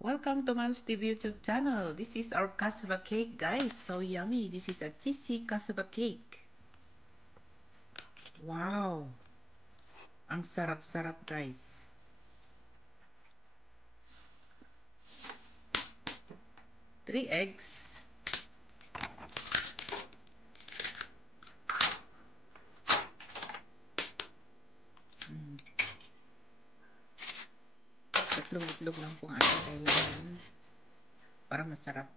Welcome to Man's TV YouTube channel. This is our cassava cake, guys. So yummy. This is a cheesy cassava cake. Wow. Ang sarap-sarap, guys. 3 eggs. Tatlong itlog lang po ang ating kailangan para masarap.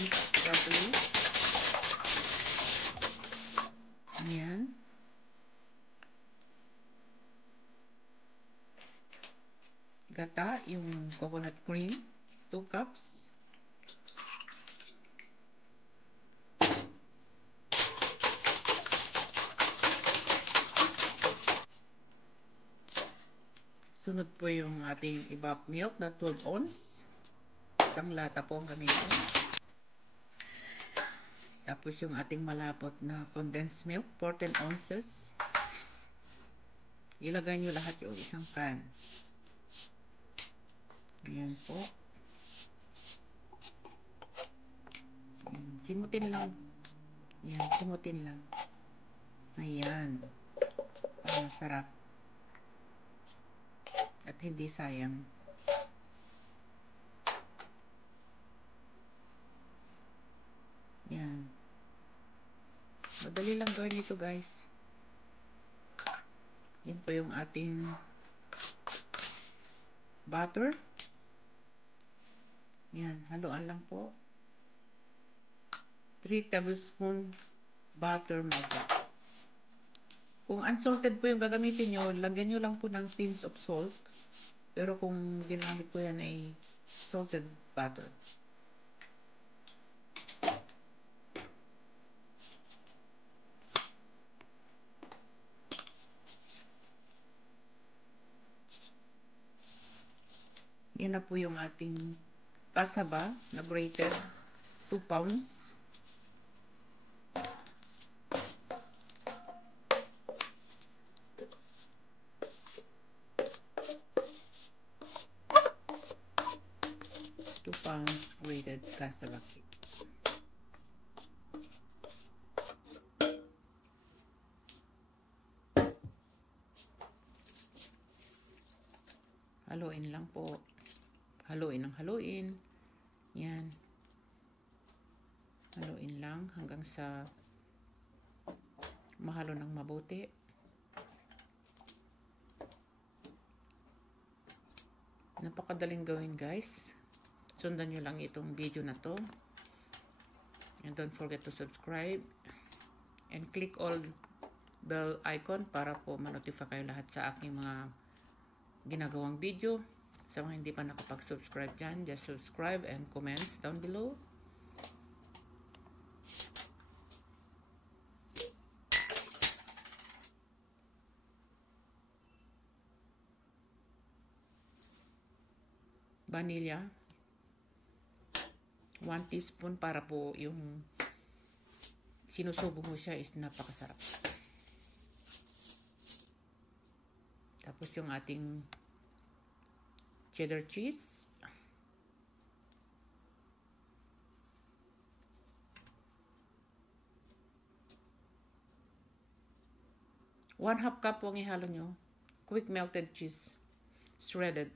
Mix properly. Ayan. Gata, yung coconut cream. 2 cups. Sunod po yung ating evap milk na 12 ounce. Isang lata po ang gamitin. Tapos yung ating malapot na condensed milk, 14 ounces. Ilagay nyo lahat yung isang pan. Ayan po. Ayan. Simutin lang. Ayan, simutin lang. Ayan. Para masarap. At hindi sayang. Ayan. Madali lang gawin ito, guys. Yan po yung ating butter. Yan, haluan lang po. 3 tablespoon butter melted. Kung unsalted po yung gagamitin nyo, lagyan nyo lang po ng pinch of salt. Pero kung ginamit po yan ay salted butter. Yan na po yung ating cassava na grated. 2 pounds. Grated cassava cake. Haluin lang po. Haluin ang haluin. Yan. Haluin lang hanggang sa mahalo ng mabuti. Napakadaling gawin, guys. Sundan nyo lang itong video na to. And don't forget to subscribe. And click all bell icon para po ma-notify kayo lahat sa aking mga ginagawang video. Sa mga hindi pa nakapag-subscribe dyan, just subscribe and comments down below. Vanilla. 1 teaspoon para po yung sinusubo mo siya is napakasarap. Tapos yung ating cheddar cheese. One half cup po ang ihalo nyo. Quick melted cheese. Shredded.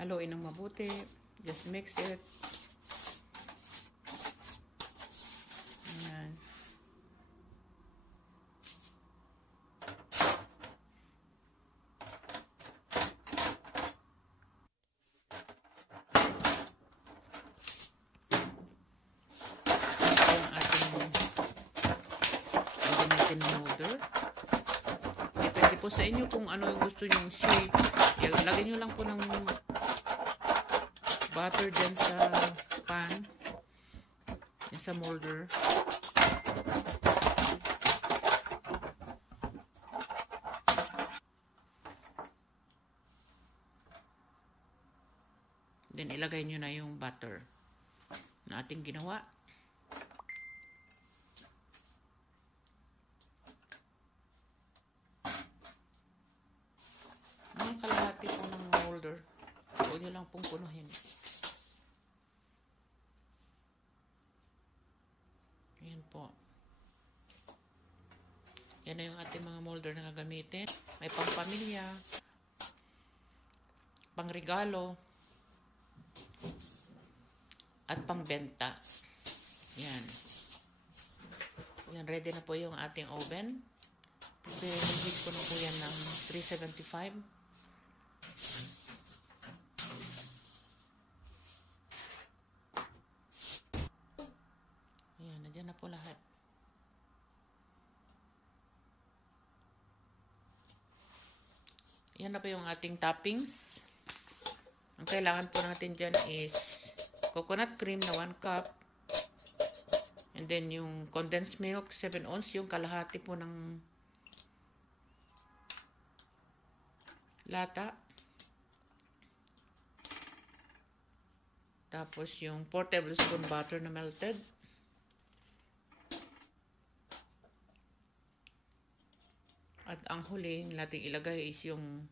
Haluin ng mabuti. Just mix it. Ayan. Ang ating gamitin molder. Depende po sa inyo kung ano yung gusto nyo shape. Lagyan nyo lang po ng butter dyan sa pan, dyan sa molder. Then ilagay nyo na yung butter. na ating ginawa. Mga kalahati po ng molder. Huwag nyo lang pong punuhin. Ayan po. Yan na yung ating mga molder na gagamitin. May pang-pamilya, pang-regalo, at pang-benta. Yan. Yan, ready na po yung ating oven. Preheat ko na po yan ng 375. Ayan, nandiyan na po lahat. Yan na po yung ating toppings. Ang kailangan po natin dyan is coconut cream na 1 cup. And then yung condensed milk, 7 ounce, yung kalahati po ng lata. Tapos yung 4 tablespoon butter na melted. At ang huli natin ilagay is yung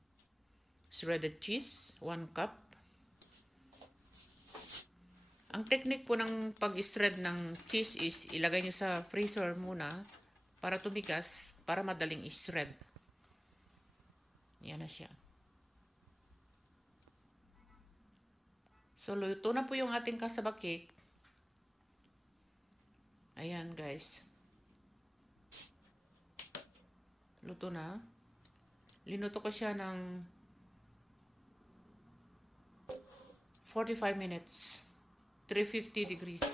shredded cheese, 1 cup. Ang technique po ng pag-shred ng cheese is ilagay nyo sa freezer muna para tumigas, para madaling i-shred. Yan na siya. So, luto na po yung ating cassava cake. Ayan, guys. Luto na. Linuto ko siya ng 45 minutes. 350 degrees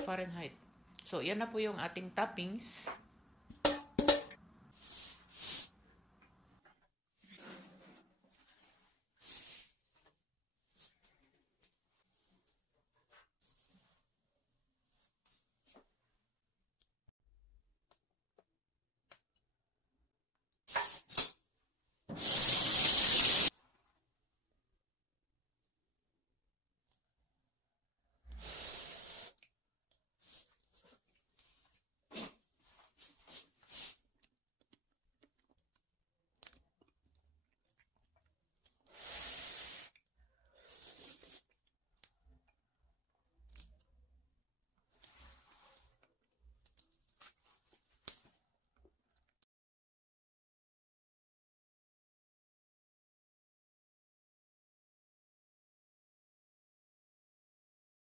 Fahrenheit. So, yan na po yung ating toppings.